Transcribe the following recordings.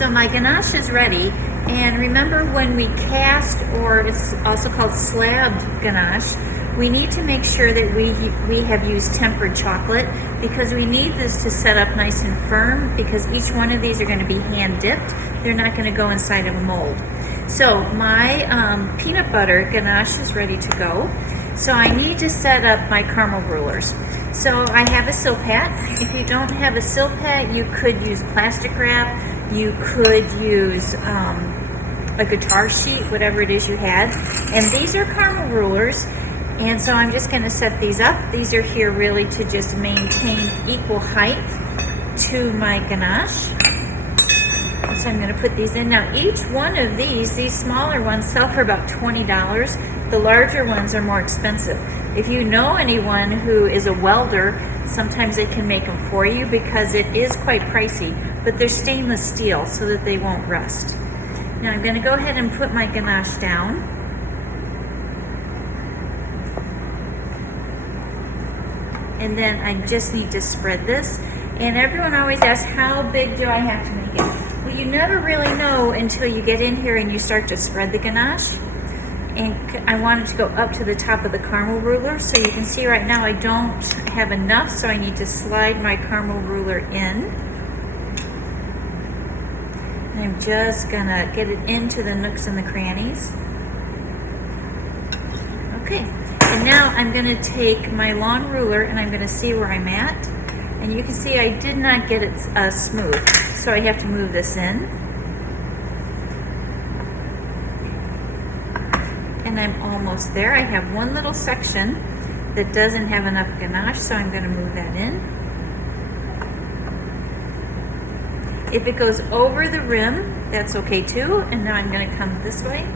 So my ganache is ready, and remember when we cast, or it's also called slabbed ganache, we need to make sure that we have used tempered chocolate, because we need this to set up nice and firm, because each one of these are going to be hand dipped. They're not going to go inside of a mold. So my peanut butter ganache is ready to go. So I need to set up my caramel rulers. So I have a Silpat. If you don't have a Silpat, you could use plastic wrap. You could use a guitar sheet, whatever it is you had. And these are caramel rulers. And so I'm just going to set these up. These are here really to just maintain equal height to my ganache. So I'm going to put these in. Now each one of these smaller ones sell for about $20. The larger ones are more expensive. If you know anyone who is a welder, sometimes they can make them for you, because it is quite pricey, but they're stainless steel so that they won't rust. Now I'm going to go ahead and put my ganache down. And then I just need to spread this. And everyone always asks, how big do I have to make it? Well, you never really know until you get in here and you start to spread the ganache. And I want it to go up to the top of the caramel ruler. So you can see right now I don't have enough, so I need to slide my caramel ruler in. And I'm just gonna get it into the nooks and the crannies. Okay, and now I'm gonna take my long ruler and I'm gonna see where I'm at. And you can see I did not get it smooth, so I have to move this in. And I'm almost there. I have one little section that doesn't have enough ganache, so I'm going to move that in. If it goes over the rim, that's okay too. And now I'm going to come this way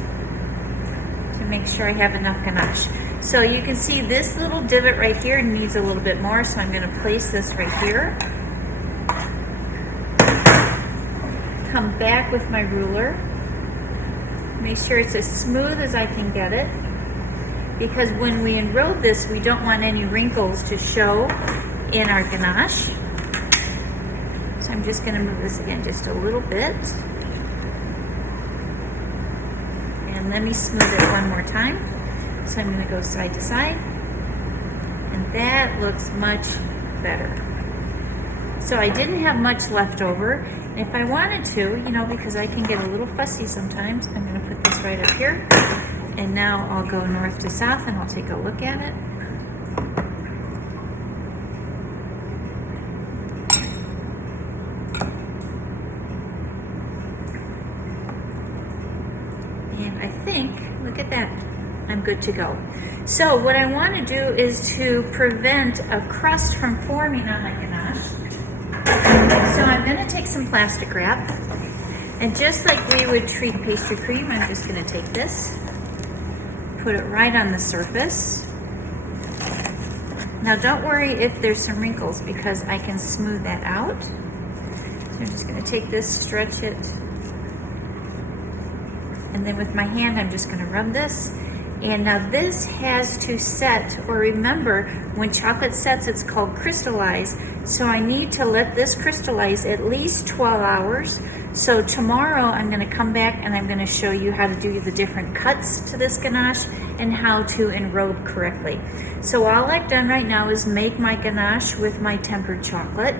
to make sure I have enough ganache. So you can see this little divot right here needs a little bit more, so I'm going to place this right here. Come back with my ruler. Make sure it's as smooth as I can get it, because when we enrobe this, we don't want any wrinkles to show in our ganache. So I'm just going to move this again just a little bit. And let me smooth it one more time. So I'm going to go side to side. And that looks much better. So I didn't have much left over. If I wanted to, because I can get a little fussy sometimes, I'm going to put this right up here. And now I'll go north to south and I'll take a look at it. And I think, look at that, I'm good to go. So what I want to do is to prevent a crust from forming on my ganache. So I'm going to take some plastic wrap, and just like we would treat pastry cream, I'm just going to take this, put it right on the surface. Now don't worry if there's some wrinkles, because I can smooth that out. I'm just going to take this, stretch it, and then with my hand I'm just going to rub this. And now this has to set, or remember, when chocolate sets, it's called crystallize. So I need to let this crystallize at least 12 hours. So tomorrow I'm going to come back and I'm going to show you how to do the different cuts to this ganache and how to enrobe correctly. So all I've done right now is make my ganache with my tempered chocolate,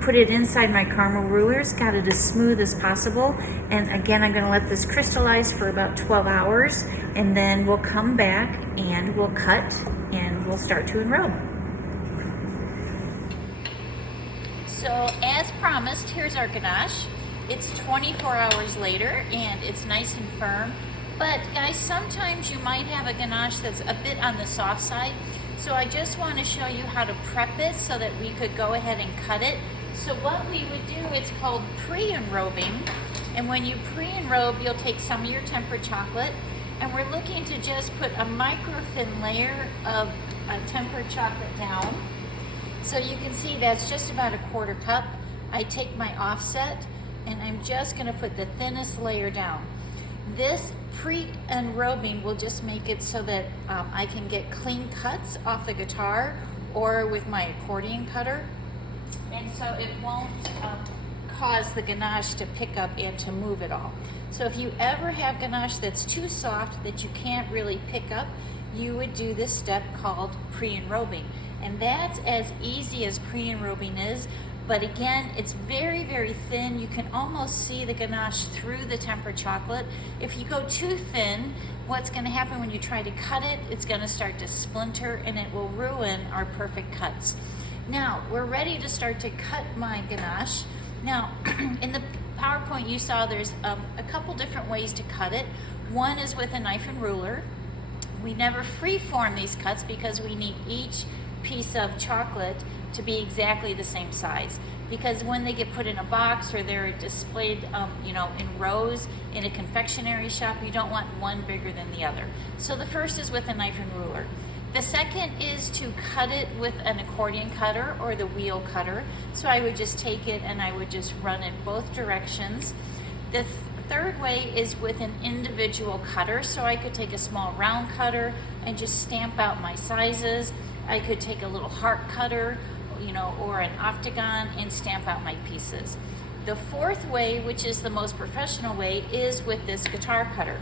put it inside my caramel rulers, got it as smooth as possible, and again I'm going to let this crystallize for about 12 hours, and then we'll come back and we'll cut and we'll start to enrobe. So as promised, here's our ganache. It's 24 hours later and it's nice and firm. But guys, sometimes you might have a ganache that's a bit on the soft side. So I just want to show you how to prep it so that we could go ahead and cut it. So what we would do, it's called pre-enrobing. And when you pre-enrobe, you'll take some of your tempered chocolate, and we're looking to just put a micro thin layer of tempered chocolate down. So you can see that's just about 1/4 cup. I take my offset and I'm just going to put the thinnest layer down. This pre-enrobing will just make it so that I can get clean cuts off the guitar or with my accordion cutter, and so it won't cause the ganache to pick up and to move it all. So if you ever have ganache that's too soft that you can't really pick up, you would do this step called pre-enrobing. And that's as easy as pre-enrobing is, but again, it's very, very thin. You can almost see the ganache through the tempered chocolate. If you go too thin, what's gonna happen when you try to cut it, it's gonna start to splinter and it will ruin our perfect cuts. Now, we're ready to start to cut my ganache. Now, in the PowerPoint you saw there's a couple different ways to cut it. One is with a knife and ruler. We never free-form these cuts because we need each piece of chocolate to be exactly the same size, because when they get put in a box or they're displayed in rows in a confectionery shop, you don't want one bigger than the other. So the first is with a knife and ruler. The second is to cut it with an accordion cutter or the wheel cutter. So I would just take it and I would just run it both directions. The third way is with an individual cutter. So I could take a small round cutter and just stamp out my sizes. I could take a little heart cutter, or an octagon and stamp out my pieces. The fourth way, which is the most professional way, is with this guitar cutter.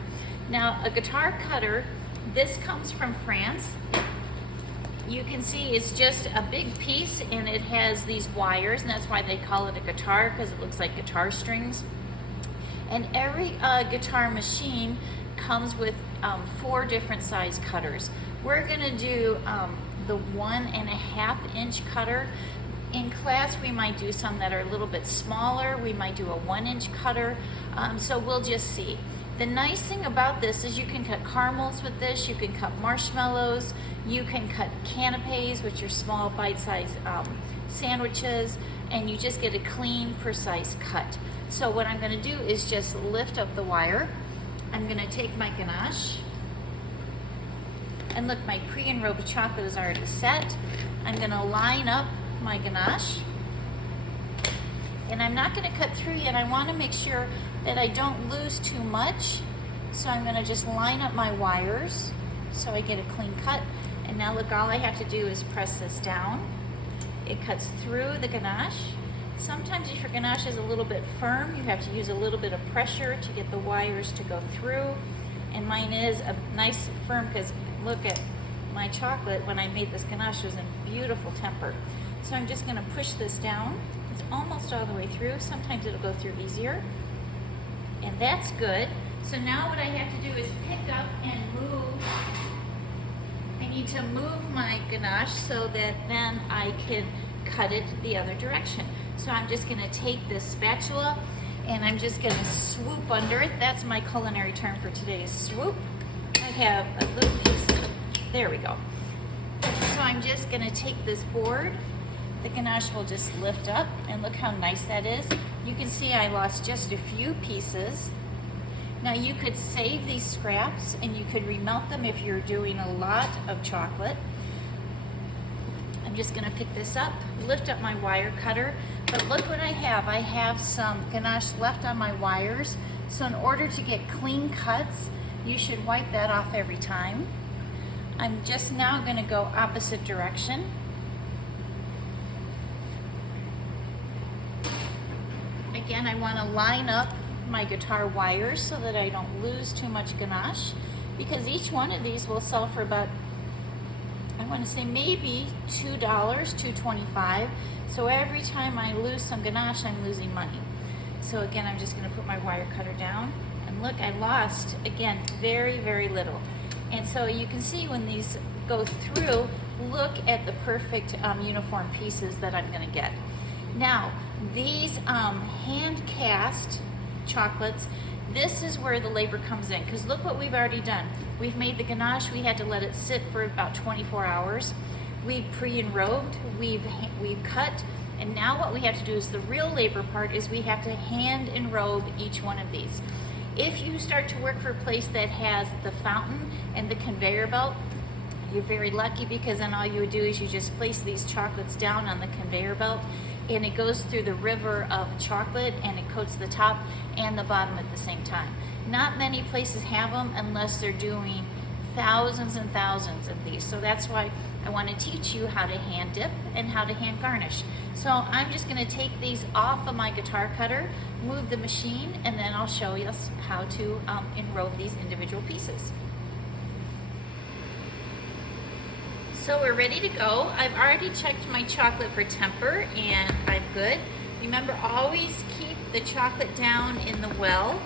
Now, a guitar cutter, this comes from France. You can see it's just a big piece and it has these wires, and that's why they call it a guitar, because it looks like guitar strings. And every guitar machine comes with 4 different size cutters. We're gonna do the 1.5 inch cutter. In class, we might do some that are a little bit smaller. We might do a 1 inch cutter. So we'll just see. The nice thing about this is you can cut caramels with this, you can cut marshmallows, you can cut canapes, which are small bite-sized sandwiches, and you just get a clean, precise cut. So what I'm gonna do is just lift up the wire. I'm gonna take my ganache, and look, my pre-enrobed chocolate is already set. I'm gonna line up my ganache, and I'm not gonna cut through yet. I wanna make sure that I don't lose too much. So I'm gonna just line up my wires so I get a clean cut. And now look, all I have to do is press this down. It cuts through the ganache. Sometimes if your ganache is a little bit firm, you have to use a little bit of pressure to get the wires to go through. And mine is a nice firm, because look at my chocolate when I made this ganache was in beautiful temper. So I'm just gonna push this down. It's almost all the way through. Sometimes it'll go through easier. And that's good. So now what I have to do is pick up and move. I need to move my ganache so that then I can cut it the other direction. So I'm just gonna take this spatula and I'm just gonna swoop under it. That's my culinary term for today, is swoop. I have a little piece, there we go. So I'm just gonna take this board. The ganache will just lift up, and look how nice that is. You can see I lost just a few pieces. Now you could save these scraps and you could remelt them if you're doing a lot of chocolate. I'm just gonna pick this up, lift up my wire cutter, but look what I have. I have some ganache left on my wires. So in order to get clean cuts, you should wipe that off every time. I'm just now gonna go opposite direction. Again, I want to line up my guitar wires so that I don't lose too much ganache, because each one of these will sell for about, I want to say maybe $2, $2.25. So every time I lose some ganache, I'm losing money. So again, I'm just going to put my wire cutter down, and look, I lost, again, very, very little. And so you can see when these go through, look at the perfect uniform pieces that I'm going to get. Now, these hand cast chocolates, this is where the labor comes in, because look what we've already done. We've made the ganache, we had to let it sit for about 24 hours. We've pre-enrobed, we've cut, and now what we have to do is the real labor part is we have to hand enrobe each one of these. If you start to work for a place that has the fountain and the conveyor belt, you're very lucky, because then all you would do is you just place these chocolates down on the conveyor belt, and it goes through the river of chocolate and it coats the top and the bottom at the same time. Not many places have them unless they're doing thousands and thousands of these. So that's why I want to teach you how to hand dip and how to hand garnish. So I'm just going to take these off of my guitar cutter, move the machine, and then I'll show you how to enrobe these individual pieces. So we're ready to go. I've already checked my chocolate for temper and I'm good. Remember, always keep the chocolate down in the well.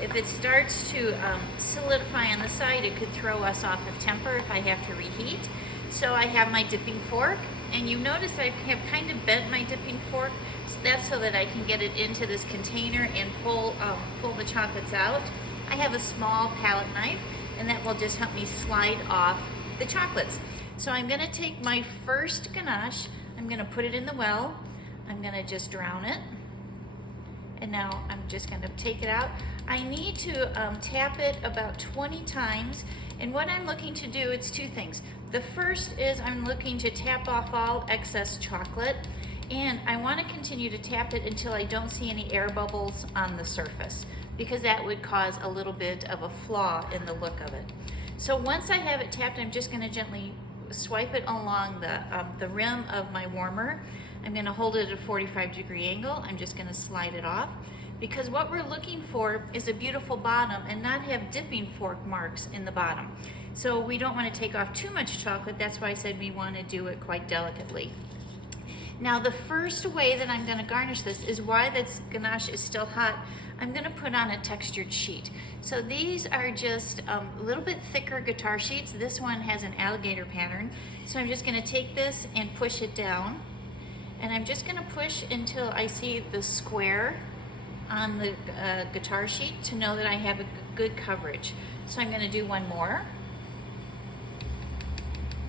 If it starts to solidify on the side, it could throw us off of temper if I have to reheat. So I have my dipping fork, and you notice I have kind of bent my dipping fork. So that's so that I can get it into this container and pull the chocolates out. I have a small palette knife, and that will just help me slide off the chocolates. So I'm going to take my first ganache, I'm going to put it in the well, I'm going to just drown it, and now I'm just going to take it out. I need to tap it about 20 times, and what I'm looking to do, it's two things. The first is I'm looking to tap off all excess chocolate, and I want to continue to tap it until I don't see any air bubbles on the surface, because that would cause a little bit of a flaw in the look of it. So once I have it tapped, I'm just going to gently swipe it along the rim of my warmer. I'm going to hold it at a 45-degree angle. I'm just going to slide it off, because what we're looking for is a beautiful bottom and not have dipping fork marks in the bottom. So we don't want to take off too much chocolate. That's why I said we want to do it quite delicately. Now the first way that I'm going to garnish this is, while this ganache is still hot, I'm going to put on a textured sheet. So these are just a little bit thicker guitar sheets. This one has an alligator pattern. So I'm just going to take this and push it down. And I'm just going to push until I see the square on the guitar sheet to know that I have a good coverage. So I'm going to do one more.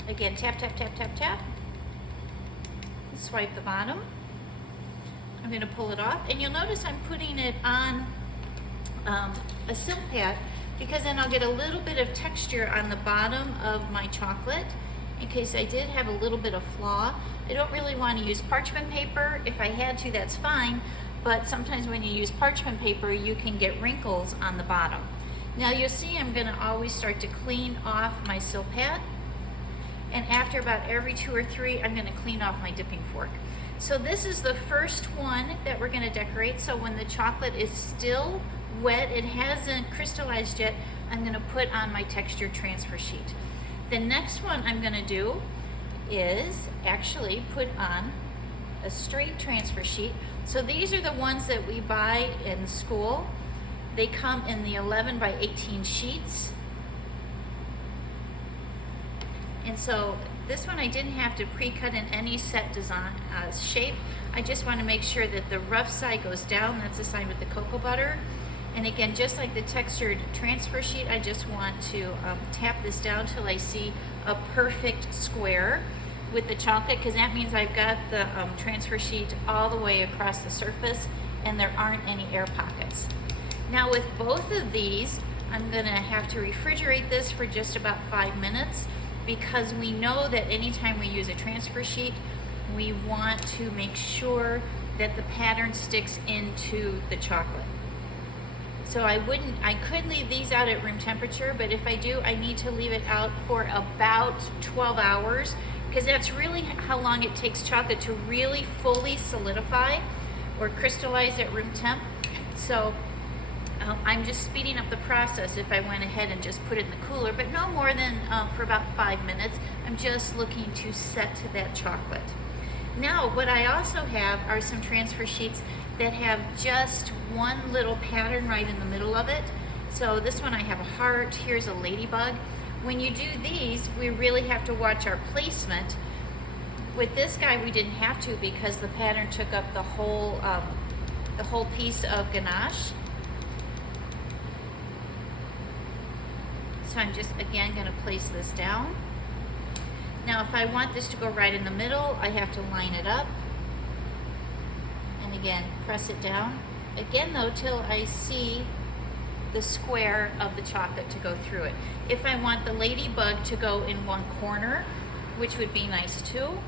Again, tap, tap, tap, tap, tap. Swipe the bottom. I'm going to pull it off, and you'll notice I'm putting it on a silk pad, because then I'll get a little bit of texture on the bottom of my chocolate in case I did have a little bit of flaw. I don't really want to use parchment paper. If I had to, that's fine, but sometimes when you use parchment paper, you can get wrinkles on the bottom. Now you'll see I'm going to always start to clean off my silk pad, and after about every 2 or 3, I'm going to clean off my dipping fork. So this is the first one that we're going to decorate. So when the chocolate is still wet, it hasn't crystallized yet, I'm going to put on my texture transfer sheet. The next one I'm going to do is actually put on a straight transfer sheet. So these are the ones that we buy in school. They come in the 11 by 18 sheets. And so this one I didn't have to pre-cut in any set design shape. I just want to make sure that the rough side goes down. That's the side with the cocoa butter. And again, just like the textured transfer sheet, I just want to tap this down till I see a perfect square with the chocolate, because that means I've got the transfer sheet all the way across the surface and there aren't any air pockets. Now with both of these, I'm going to have to refrigerate this for just about 5 minutes, because we know that anytime we use a transfer sheet, we want to make sure that the pattern sticks into the chocolate. So I could leave these out at room temperature, but if I do, I need to leave it out for about 12 hours, because that's really how long it takes chocolate to really fully solidify or crystallize at room temp. So I'm just speeding up the process if I went ahead and just put it in the cooler, but no more than for about 5 minutes. I'm just looking to set to that chocolate. Now, what I also have are some transfer sheets that have just one little pattern right in the middle of it. So this one, I have a heart, here's a ladybug. When you do these, we really have to watch our placement. With this guy, we didn't have to, because the pattern took up the whole piece of ganache. So I'm just, again, going to place this down. Now, if I want this to go right in the middle, I have to line it up. And again, press it down. Again, though, till I see the square of the chocolate to go through it. If I want the ladybug to go in one corner, which would be nice too,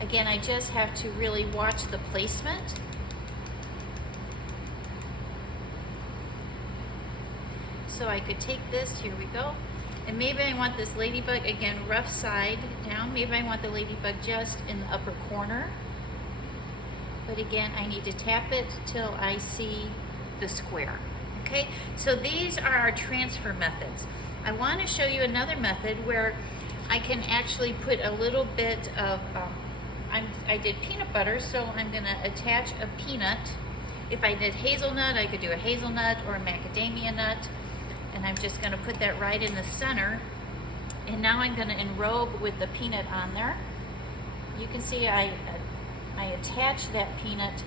again, I just have to really watch the placement. So I could take this, here we go, And maybe I want this ladybug, again, rough side down. Maybe I want the ladybug just in the upper corner. But again, I need to tap it till I see the square. Okay, so these are our transfer methods. I want to show you another method where I can actually put a little bit of, I did peanut butter, so I'm going to attach a peanut. If I did hazelnut, I could do a hazelnut or a macadamia nut. And I'm just going to put that right in the center. And now I'm going to enrobe with the peanut on there. You can see I attach that peanut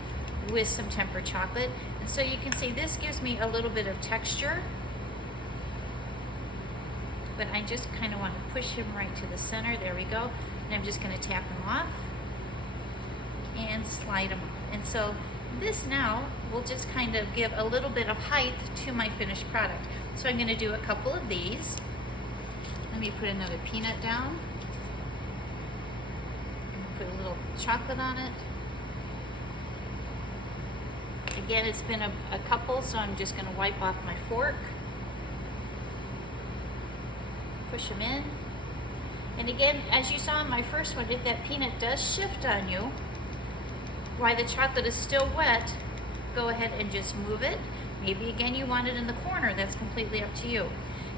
with some tempered chocolate. And so you can see this gives me a little bit of texture. But I just kind of want to push him right to the center. There we go. And I'm just going to tap him off and slide him off. And so this now will just kind of give a little bit of height to my finished product. So I'm going to do a couple of these. Let me put another peanut down. Put a little chocolate on it. Again, it's been a couple, so I'm just going to wipe off my fork. Push them in. And again, as you saw in my first one, if that peanut does shift on you, while the chocolate is still wet, go ahead and just move it. Maybe again you want it in the corner, that's completely up to you.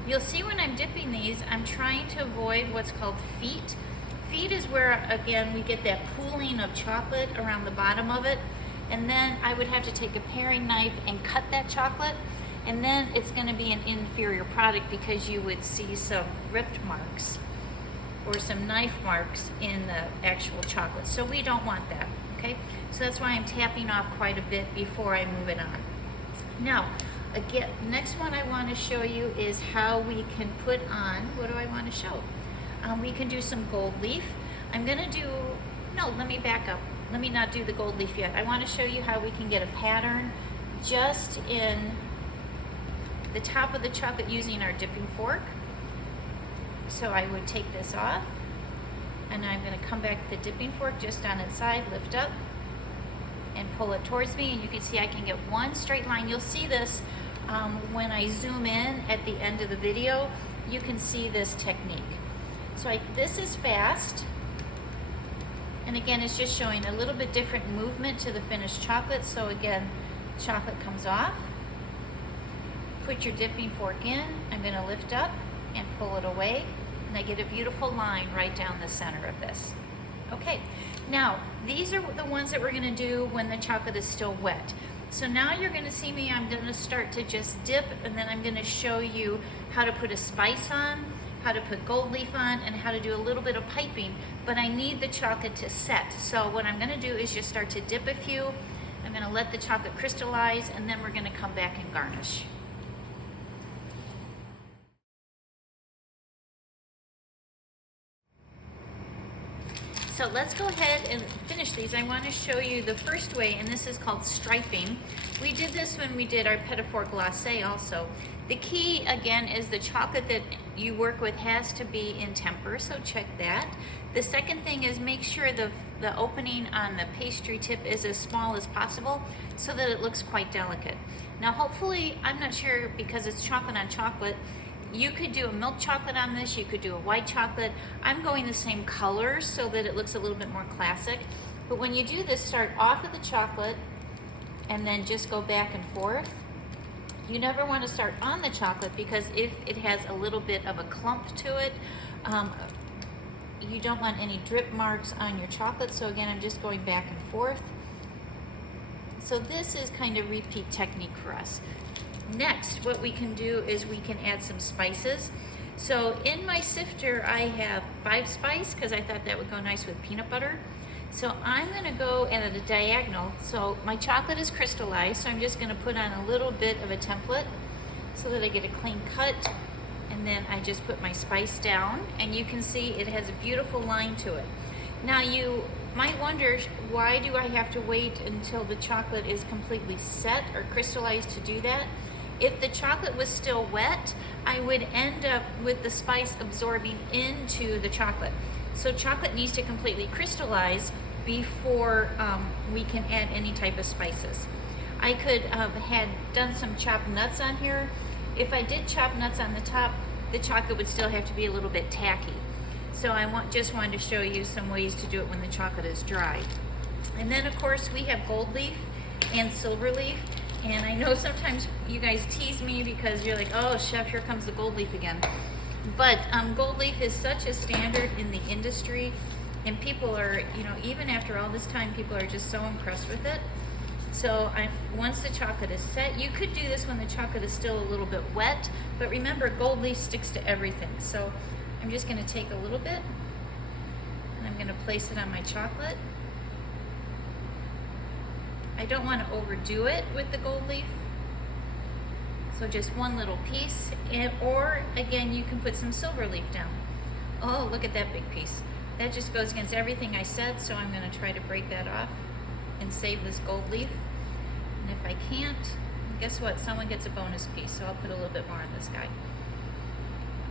You'll see when I'm dipping these, I'm trying to avoid what's called feet. Feet is where, again, we get that pooling of chocolate around the bottom of it. And then I would have to take a paring knife and cut that chocolate. And then it's going to be an inferior product because you would see some ripped marks or some knife marks in the actual chocolate. So we don't want that, okay? So that's why I'm tapping off quite a bit before I move it on. Now, again, next one I want to show you is how we can put on, what do I want to show? We can do some gold leaf. I'm going to do, no, let me back up. Let me not do the gold leaf yet. I want to show you how we can get a pattern just in the top of the chocolate using our dipping fork. So I would take this off, and I'm going to come back to the dipping fork just on its side, lift up, and pull it towards me, and you can see I can get one straight line. You'll see this when I zoom in at the end of the video. You can see this technique. So this is fast, and again it's just showing a little bit different movement to the finished chocolate. So again, chocolate comes off, put your dipping fork in, I'm going to lift up and pull it away, and I get a beautiful line right down the center of this. Okay, now these are the ones that we're going to do when the chocolate is still wet. So now you're going to see me, I'm going to start to just dip, and then I'm going to show you how to put a spice on, how to put gold leaf on, and how to do a little bit of piping. But I need the chocolate to set. So what I'm going to do is just start to dip a few. I'm going to let the chocolate crystallize, and then we're going to come back and garnish. So let's go ahead and finish these. I want to show you the first way, and this is called striping. We did this when we did our petit four glacé also. The key, again, is the chocolate that you work with has to be in temper, so check that. The second thing is make sure the opening on the pastry tip is as small as possible so that it looks quite delicate. Now hopefully, I'm not sure because it's chocolate on chocolate, you could do a milk chocolate on this, you could do a white chocolate. I'm going the same colors so that it looks a little bit more classic. But when you do this, start off with the chocolate and then just go back and forth. You never want to start on the chocolate because if it has a little bit of a clump to it, you don't want any drip marks on your chocolate. So again, I'm just going back and forth. So this is kind of repeat technique for us. Next, what we can do is we can add some spices. So in my sifter, I have 5 spice because I thought that would go nice with peanut butter. So I'm going to go at a diagonal. So my chocolate is crystallized, so I'm just going to put on a little bit of a template so that I get a clean cut. And then I just put my spice down, and you can see it has a beautiful line to it. Now you might wonder, why do I have to wait until the chocolate is completely set or crystallized to do that? If the chocolate was still wet, I would end up with the spice absorbing into the chocolate. So chocolate needs to completely crystallize before we can add any type of spices. I could have had done some chopped nuts on here. If I did chop nuts on the top, the chocolate would still have to be a little bit tacky. So I just wanted to show you some ways to do it when the chocolate is dry. And then of course we have gold leaf and silver leaf. And I know sometimes you guys tease me because you're like, oh chef, here comes the gold leaf again. But gold leaf is such a standard in the industry, and people are, even after all this time, people are just so impressed with it. So once the chocolate is set, you could do this when the chocolate is still a little bit wet, but remember gold leaf sticks to everything. So I'm just gonna take a little bit and I'm gonna place it on my chocolate. I don't wanna overdo it with the gold leaf. So just one little piece, or again, you can put some silver leaf down. Oh, look at that big piece. That just goes against everything I said, so I'm gonna try to break that off and save this gold leaf. And if I can't, guess what? Someone gets a bonus piece, so I'll put a little bit more on this guy.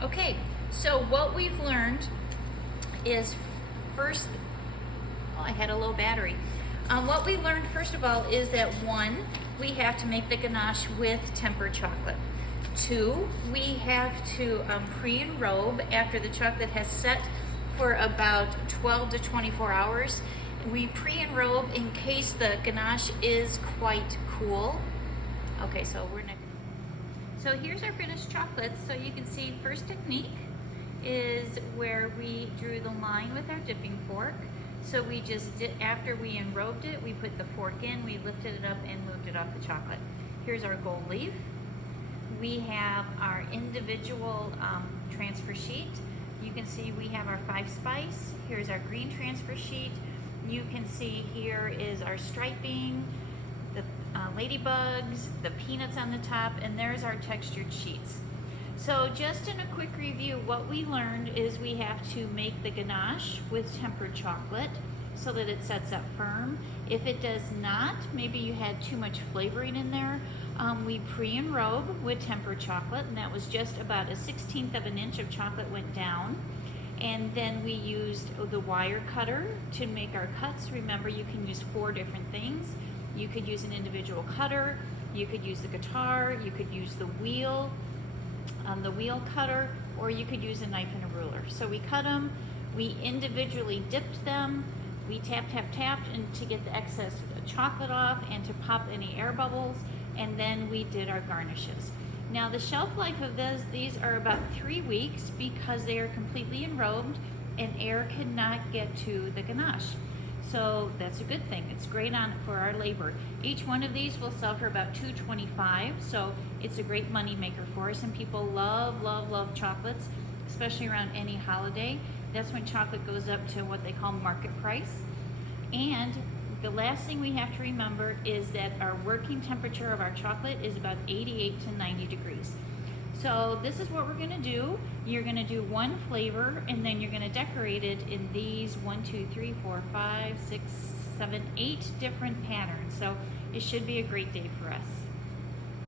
Okay, so what we've learned is first, I had a low battery. What we learned first of all is that 1, we have to make the ganache with tempered chocolate. 2, we have to pre-enrobe after the chocolate has set for about 12 to 24 hours. We pre-enrobe in case the ganache is quite cool. Okay, so so here's our finished chocolates. So you can see first technique is where we drew the line with our dipping fork. So we just did, after we enrobed it, we put the fork in, we lifted it up and moved it off the chocolate. Here's our gold leaf. We have our individual transfer sheet. You can see we have our 5 spice. Here's our green transfer sheet. You can see here is our striping, the ladybugs, the peanuts on the top, and there's our textured sheets. So just in a quick review, what we learned is we have to make the ganache with tempered chocolate so that it sets up firm. If it does not, maybe you had too much flavoring in there, we pre-enrobe with tempered chocolate, and that was just about a 1/16 of an inch of chocolate went down. And then we used the wire cutter to make our cuts. Remember, you can use 4 different things. You could use an individual cutter, you could use the guitar, you could use the wheel cutter, or you could use a knife and a ruler. So we cut them, we individually dipped them, we tapped and to get the excess chocolate off and to pop any air bubbles, and then we did our garnishes. Now the shelf life of these are about 3 weeks because they are completely enrobed and air cannot get to the ganache. So that's a good thing. It's great for our labor. Each one of these will sell for about $2.25, so it's a great money maker for us, and people love chocolates, especially around any holiday. That's when chocolate goes up to what they call market price. And the last thing we have to remember is that our working temperature of our chocolate is about 88 to 90 degrees. So this is what we're gonna do. You're gonna do 1 flavor, and then you're gonna decorate it in these 1, 2, 3, 4, 5, 6, 7, 8 different patterns. So it should be a great day for us.